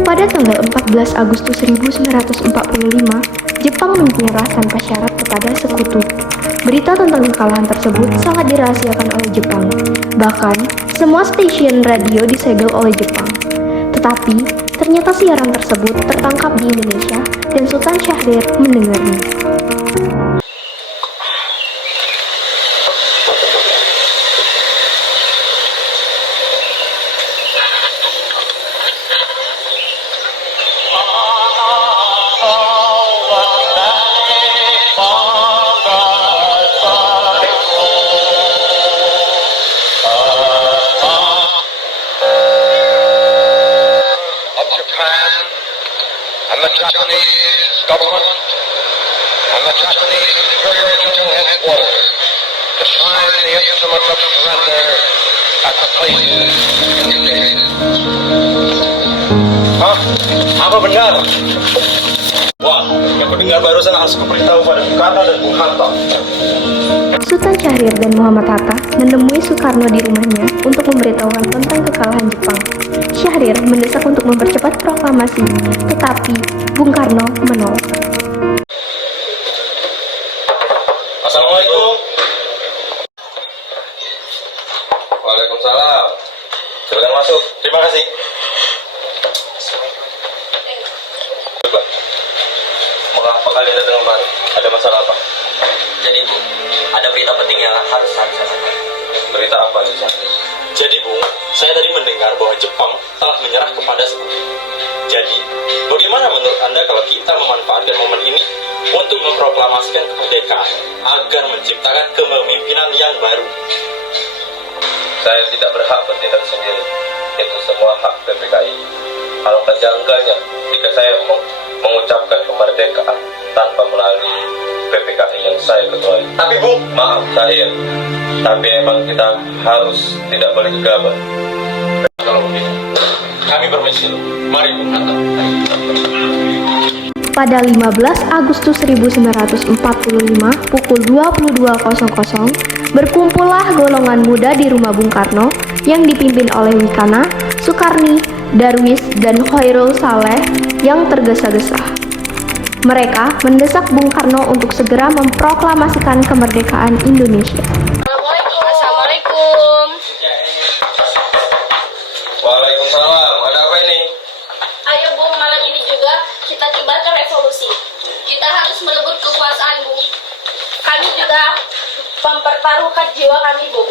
Pada tanggal 14 Agustus 1945, Jepang menyerah tanpa syarat kepada sekutu. Berita tentang kekalahan tersebut sangat dirahasiakan oleh Jepang. Bahkan, semua stasiun radio disegel oleh Jepang. Tetapi, ternyata siaran tersebut tertangkap di Indonesia dan Sultan Syahrir mendengarnya. And the Japanese government and the Japanese Imperial General Headquarters to sign the instrument of surrender at the places indicated. Hah? Apa benar? Wah, yang mendengar barusan harus kuberitahu pada Soekarno dan Bung Hatta. Sultan Syahrir dan Muhammad Hatta menemui Soekarno di rumahnya untuk memberitahukan tentang kekalahan Jepang. Syahrir mendesak untuk mempercepat proklamasi, tetapi Bung Karno menolak. Assalamualaikum. Waalaikumsalam. Silakan masuk. Terima kasih. Mengapa kalian datang kemari? Ada masalah apa? Jadi Bu, ada berita penting yang harus saya sampaikan. Berita apa di sana? Jadi Bu, saya tadi mendengar bahwa Jepang telah menyerah kepada sekutu. Jadi, bagaimana menurut Anda kalau kita memanfaatkan momen ini untuk memproklamasikan kemerdekaan agar menciptakan kepemimpinan yang baru? Saya tidak berhak bertindak sendiri. Itu semua hak PPKI. Alangkah janggalnya jika saya mengucapkan kemerdekaan tanpa melalui PPKI yang saya ketuai. Tapi Bu, Maaf, Syahir. Tapi emang kita harus tidak boleh gegabah. kalau begitu, kami permisi. Mari Bung Hatta. Pada 15 Agustus 1945 pukul 22.00, berkumpullah golongan muda di rumah Bung Karno yang dipimpin oleh Wikana, Sukarni, Darwis, dan Khairul Saleh yang tergesa-gesa. Mereka mendesak Bung Karno untuk segera memproklamasikan kemerdekaan Indonesia. Assalamualaikum. Waalaikumsalam. Ada apa ini? Ayo Bung, malam ini juga kita kibarkan revolusi. Kita harus merebut kekuasaan Bung. Kami juga mempertaruhkan jiwa kami Bung.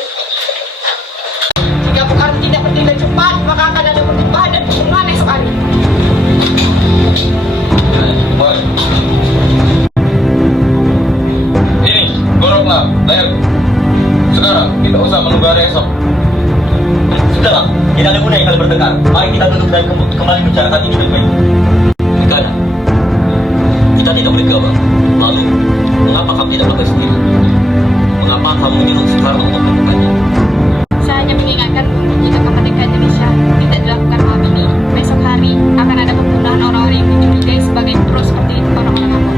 Jika Bung Karno tidak bertindak cepat, maka akan ada perubahan dan perubahan esok hari. Ini, goroklah, layar. Sekarang, tidak usah menunggu hari esok. Sudahlah, tidak ada gunanya kalian bertengkar. Mari kita duduk dan kembali bicarakan ini baik-baik. Karena kita tidak boleh gegabah. Lalu, mengapa kamu tidak melakukan sendiri? Mengapa kamu menyuruh Soekarno untuk melakukannya? Saya hanya mengingatkan Bung, jika kemerdekaan Indonesia tidak dilakukan malam ini, besok hari akan ada pembunuhan orang-orang yang dicurigai sebagai terus seperti itu orang-orang apa.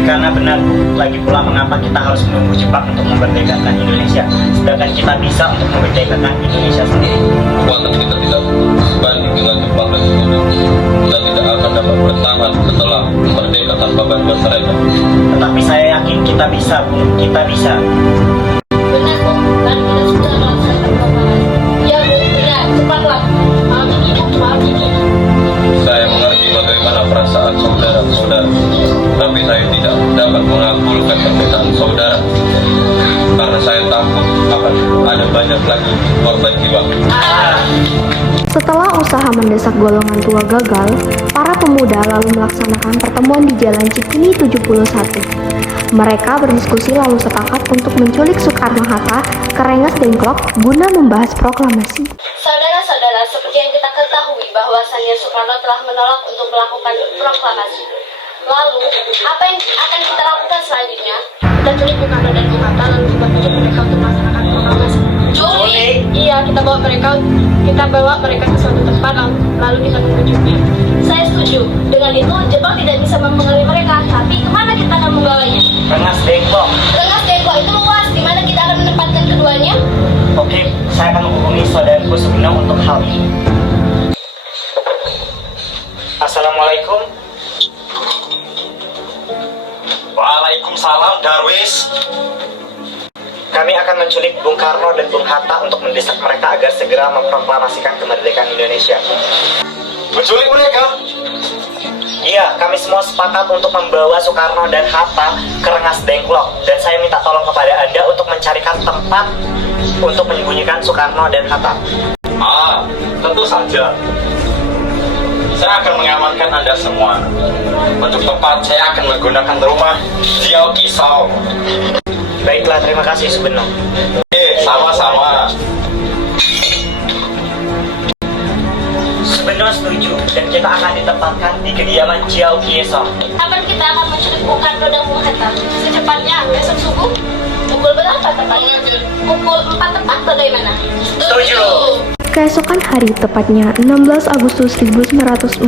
Karena benar, lagi pula mengapa kita harus menunggu Jepang untuk memerdekakan Indonesia, sedangkan kita bisa untuk memerdekakan Indonesia sendiri. Kekuatan kita tidak sebanding dengan Jepang dan sekutu. Kita tidak akan dapat bertahan setelah merdeka tanpa bantuan mereka. Tetapi saya yakin kita bisa, Bung. Kita bisa. Benar Bung, dan kita sudah melaksanakan proklamasi. Ya Bung, benar, cepatlah. Malam ini Bung, malam ini. Saya mengerti bagaimana perasaan saudara-saudara, tapi saya tidak dapat mengabulkan permintaan saudara karena saya takut akan ada banyak lagi korban jiwa. Setelah usaha mendesak golongan tua gagal, para pemuda lalu melaksanakan pertemuan di Jalan Cikini 71. Mereka berdiskusi lalu sepakat untuk menculik Soekarno-Hatta ke Rengas Dengklok guna membahas proklamasi. Saudara-saudara, seperti yang kita ketahui bahwasannya Soekarno telah menolak untuk melakukan proklamasi. Lalu, apa yang akan kita lakukan selanjutnya? Kita culik Bung Karno dan Bung Hatta lalu kita tunjuk mereka untuk melaksanakan proklamasi. Culik? Iya, kita bawa mereka ke suatu tempat lalu kita membujuknya. Saya setuju. Dengan itu, Jepang tidak bisa mempengaruhi mereka. Tapi kemana kita akan menggawainya? Rengas Dengklok. Rengas Dengklok itu luas. Di mana kita akan menempatkan keduanya? Oke, saya akan menghubungi saudaraku Sugino untuk hal ini. Assalamualaikum. Waalaikumsalam, Darwis. Kami akan menculik Bung Karno dan Bung Hatta untuk mendesak mereka agar segera memproklamasikan kemerdekaan Indonesia. Menculik mereka? Iya, kami semua sepakat untuk membawa Soekarno dan Hatta ke Rengas Dengklok. Dan saya minta tolong kepada Anda untuk mencarikan tempat untuk menyembunyikan Soekarno dan Hatta. Tentu saja. Saya akan mengamankan Anda semua. Untuk tempat, saya akan menggunakan rumah Jiao Kisau. Baiklah, terima kasih Subeno. Sama-sama. Subeno setuju, dan kita akan ditempatkan di kediaman Jiao Kiesong. Kapan kita akan menculik Bung Karno dan Bung Hatta? Secepatnya, besok subuh. Pukul berapa tepatnya? Pukul 4 tepat bagaimana? Setuju. Keesokan hari, tepatnya 16 Agustus 1945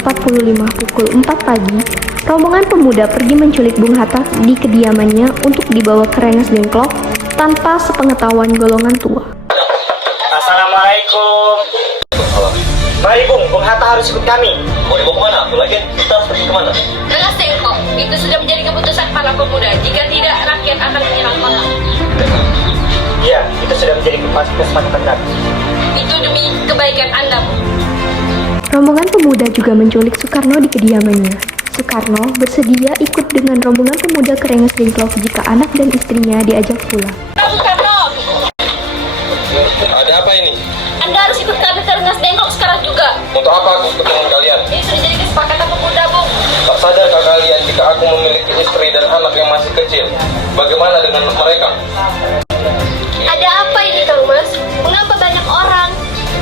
pukul 4 pagi, rombongan pemuda pergi menculik Bung Hatta di kediamannya untuk dibawa ke Rengas Dengklok tanpa sepengetahuan golongan tua. Assalamualaikum. Mari Bung Hatta harus ikut kami. Mau dibawa kemana? Lagian kita harus pergi kemana? Rengas Dengklok, itu sudah menjadi keputusan para pemuda. Jika tidak, rakyat akan menyerang kota. Iya, itu sudah menjadi kesepakatan kami. Itu demi kebaikan Anda, Bu. Rombongan pemuda juga menculik Soekarno di kediamannya. Soekarno bersedia ikut dengan rombongan pemuda ke Rengas Dengklok jika anak dan istrinya diajak pulang. Bung Karno, Ada apa ini? Anda harus ikut kami ke Rengas Dengklok sekarang juga. Untuk apa aku ikut dengan kalian? Ini sudah jadi kesepakatan pemuda, Bung. Tak sadarkah kalian jika aku memiliki istri dan anak yang masih kecil? Bagaimana dengan mereka? Ada apa ini, Kang Mas? Mengapa banyak orang?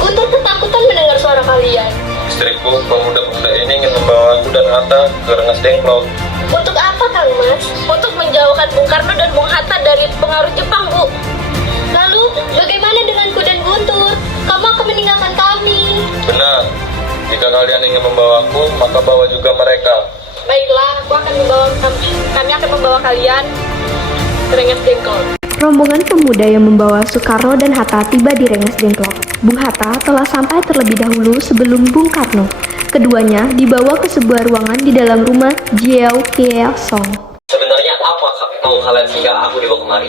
Guntur ketakutan mendengar suara kalian. Istriku, pemuda-pemuda ini ingin membawa aku dan Hatta ke Rengas Dengklok. Untuk apa, Kang Mas? Untuk menjauhkan Bung Karno dan Bung Hatta dari pengaruh Jepang, Bu. Lalu, bagaimana denganku dan Guntur? Kamu akan meninggalkan kami. Benar. Jika kalian ingin membawaku, maka bawa juga mereka. Baiklah, kami akan membawa kalian ke Rengas Dengklok. Rombongan pemuda yang membawa Soekarno dan Hatta tiba di Rengas Dengklok. Bung Hatta telah sampai terlebih dahulu sebelum Bung Karno. Keduanya dibawa ke sebuah ruangan di dalam rumah Jiao Kiesong. Sebenarnya apa mau kalian sehingga aku dibawa kemari?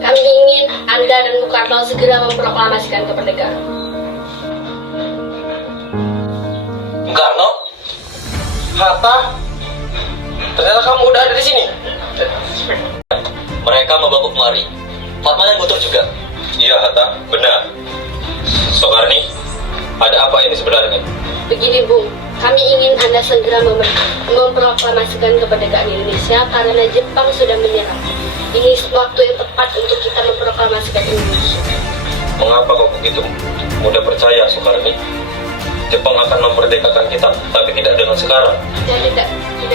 Kami ingin Anda dan Bung Karno segera memproklamasikan kemerdekaan. Bung Karno? Hatta? Ternyata kamu udah ada di sini. Mereka membawa kemari. Fatma dan Guntur juga. Iya, Hatta. Benar. Soekarni, ada apa ini sebenarnya? Begini, Bung, kami ingin Anda segera memproklamasikan kemerdekaan Indonesia karena Jepang sudah menyerang. Ini waktu yang tepat untuk kita memproklamasikan Indonesia. Mengapa kau begitu mudah percaya, Soekarni? Jepang akan memerdekakan kita, tapi tidak dengan sekarang. Saya tidak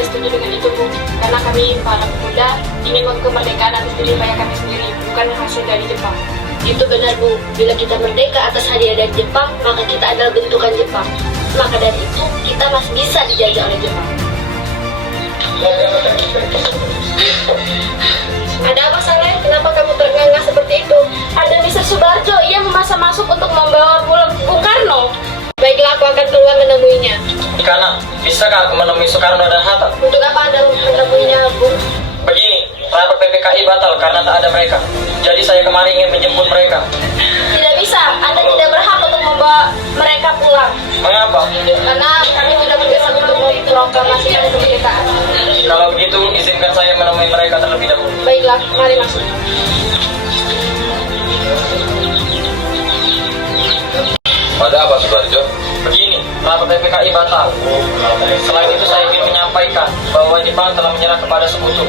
setuju dengan itu, Bung, karena kami para pemuda ingin kemerdekaan atas diri kami sendiri, bukan hasil dari Jepang. Itu benar, Bu. Bila kita merdeka atas hadiah dari Jepang, maka kita adalah bentukan Jepang. Maka dari itu, kita masih bisa dijajah oleh Jepang. Ada apa, Saleh? Kenapa kamu terengah seperti itu? Ada Mr. Subarjo, ia memaksa masuk untuk membawa pulang Bung Karno. Baiklah, aku akan keluar menemuinya. Ikana, bisakah aku menemui Soekarno dan Hatta? Untuk apa Anda menemuinya, Bung? Begini, rapat PPKI batal karena tak ada mereka. Jadi saya kemarin ingin menjemput mereka. Tidak bisa, Anda tidak berhak untuk membawa mereka pulang. Mengapa? Karena kami sudah bergerak untuk memproklamasikan kemerdekaan. Kalau begitu, izinkan saya menemui mereka terlebih dahulu. Baiklah, mari masuk. Ada apa, Subarjo? Begini, rapat PPKI batal. Selain itu saya ingin menyampaikan bahwa Jepang telah menyerah kepada sekutu.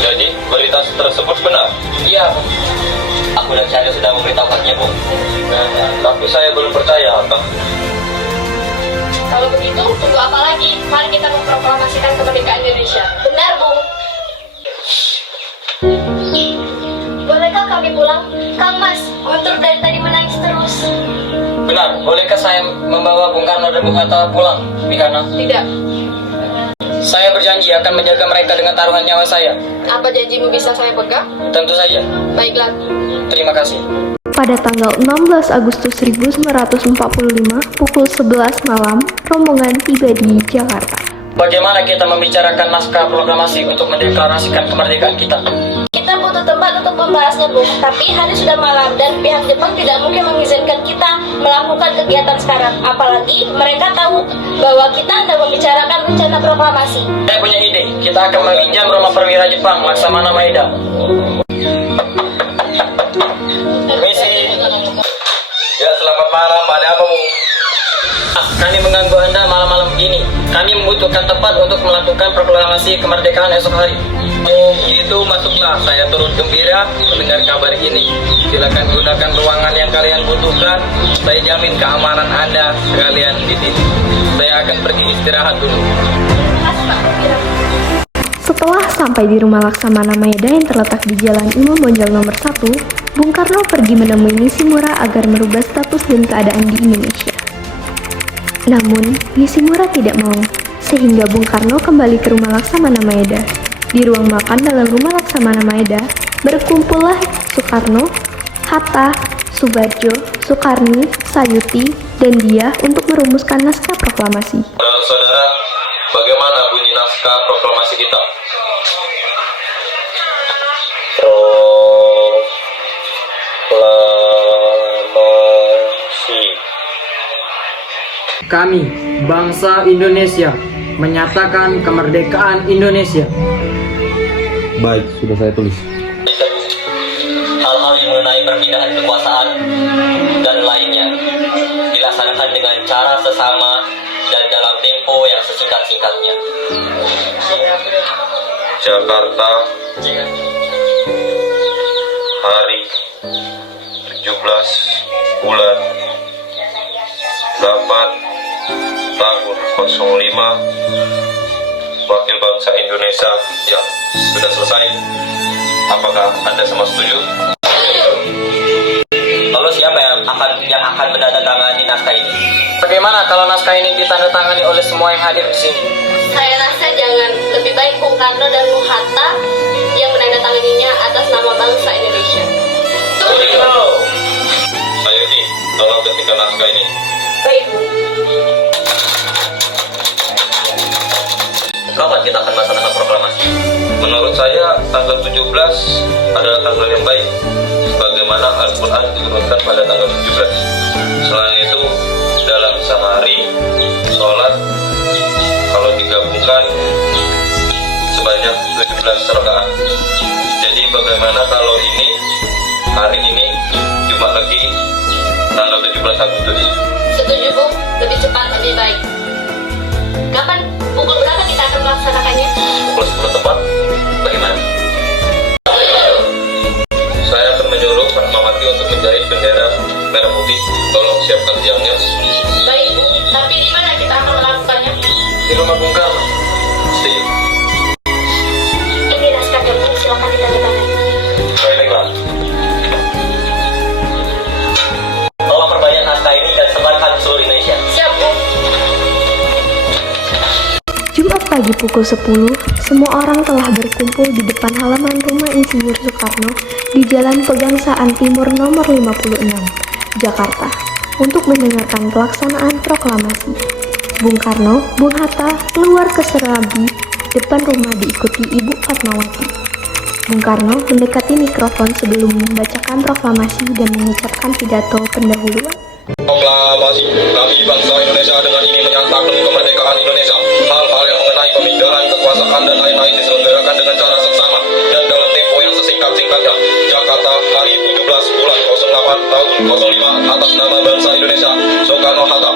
Jadi, berita tersebut benar? Iya, Bu. Aku dan Cahyo sudah memberitahukannya, Bung. Tapi saya belum percaya, Hatta. Kalau begitu, tunggu apa lagi? Mari kita memproklamasikan kemerdekaan Indonesia. Benar, Bung. Bolehkah kami pulang? Kang Mas, Guntur dari tadi menangis terus. Benar, bolehkah saya membawa Bung Karno dan Bung Hatta pulang, Ikana? Tidak. Saya berjanji akan menjaga mereka dengan taruhan nyawa saya. Apa janjimu bisa saya pegang? Tentu saja. Baiklah. Terima kasih. Pada tanggal 16 Agustus 1945 pukul 11 malam, rombongan tiba di Jakarta. Bagaimana kita membicarakan naskah proklamasi untuk mendeklarasikan kemerdekaan kita? Kita butuh tempat untuk membahasnya, Bung. Tapi hari sudah malam dan pihak Jepang tidak mungkin mengizinkan kita melakukan kegiatan sekarang. Apalagi mereka tahu bahwa kita hendak membicarakan rencana proklamasi. Saya punya ide, kita akan meminjam rumah perwira Jepang Laksamana Maeda. Permisi. Ya, selamat malam. Ada apa, Bung? Kami mengganggu Anda malam-malam begini. Kami membutuhkan tempat untuk melakukan proklamasi kemerdekaan esok hari. Oh, itu masuklah. Saya turut gembira mendengar kabar ini. Silakan gunakan ruangan yang kalian butuhkan. Saya jamin keamanan Anda sekalian di sini. Saya akan pergi istirahat dulu. Setelah sampai di rumah Laksamana Maeda yang terletak di Jalan Imam Bonjol nomor 1, Bung Karno pergi menemui Nishimura agar merubah status dan keadaan di Indonesia. Namun, Nishimura tidak mau, sehingga Bung Karno kembali ke rumah Laksamana Maeda. Di ruang makan dalam rumah Laksamana Maeda, berkumpullah Soekarno, Hatta, Soebardjo, Soekarni, Sayuti, dan dia untuk merumuskan naskah proklamasi. Saudara, bagaimana bunyi naskah proklamasi kita? Proklamasi. Kami, bangsa Indonesia, menyatakan kemerdekaan Indonesia. Baik, sudah saya tulis. Hal-hal yang mengenai perpindahan kekuasaan dan lainnya dilaksanakan dengan cara sesama dan dalam tempo yang sesingkat-singkatnya. Jakarta, hari 17 bulan 8 tahun 05, Wakil Bangsa Indonesia. Ya, sudah selesai. Apakah Anda semua setuju? Lalu siapa yang akan menandatangani naskah ini? Bagaimana kalau naskah ini ditandatangani oleh semua yang hadir di sini? Saya rasa jangan. Lebih baik Bung Karno dan Bung Hatta yang menandatanganinya atas nama bangsa Indonesia. Sayuti, tolong ketikkan naskah ini. Baik, Bu. Kapan kita akan melaksanakan proklamasi? Menurut saya, tanggal 17 adalah tanggal yang baik, sebagaimana Al-Quran diturunkan pada tanggal 17. Selain itu, dalam sehari, sholat, kalau digabungkan, sebanyak 17 rakaat. Jadi bagaimana kalau ini, hari ini, Jumat lagi, tanggal 17 Agustus? Setuju, Bu. Lebih cepat, lebih baik. Kapan? Pukul berapa kita akan melaksanakannya? Pukul 10 tepat? Bagaimana? Saya akan menyuruh Fatmawati untuk menjahit bendera merah putih. Tolong siapkan tiangnya. Baik, Bu. Tapi di mana kita akan melakukannya? Di rumah Bung Karno. Setuju. Ini naskahnya, Bu. Silakan ditandatangani. Baiklah. Tolong perbanyak naskah ini dan sebarkan di seluruh Indonesia. Siap, Bu. Jumat pagi pukul 10, semua orang telah berkumpul di depan halaman rumah Insinyur Soekarno di Jalan Pegangsaan Timur nomor 56, Jakarta, untuk mendengarkan pelaksanaan proklamasi. Bung Karno, Bung Hatta keluar ke serabi depan rumah diikuti Ibu Fatmawati. Bung Karno mendekati mikrofon sebelum membacakan proklamasi dan mengucapkan pidato pendahuluan. Proklamasi, kami bangsa Indonesia dengan ini menyatakan kemerdekaan Indonesia. Hal-hal yang mengenai pemindahan kekuasaan dan lain-lain diselenggarakan dengan cara seksama dan dalam tempo yang sesingkat-singkatnya. Jakarta, hari 17 bulan 08 tahun 05, atas nama bangsa Indonesia, Soekarno Hatta.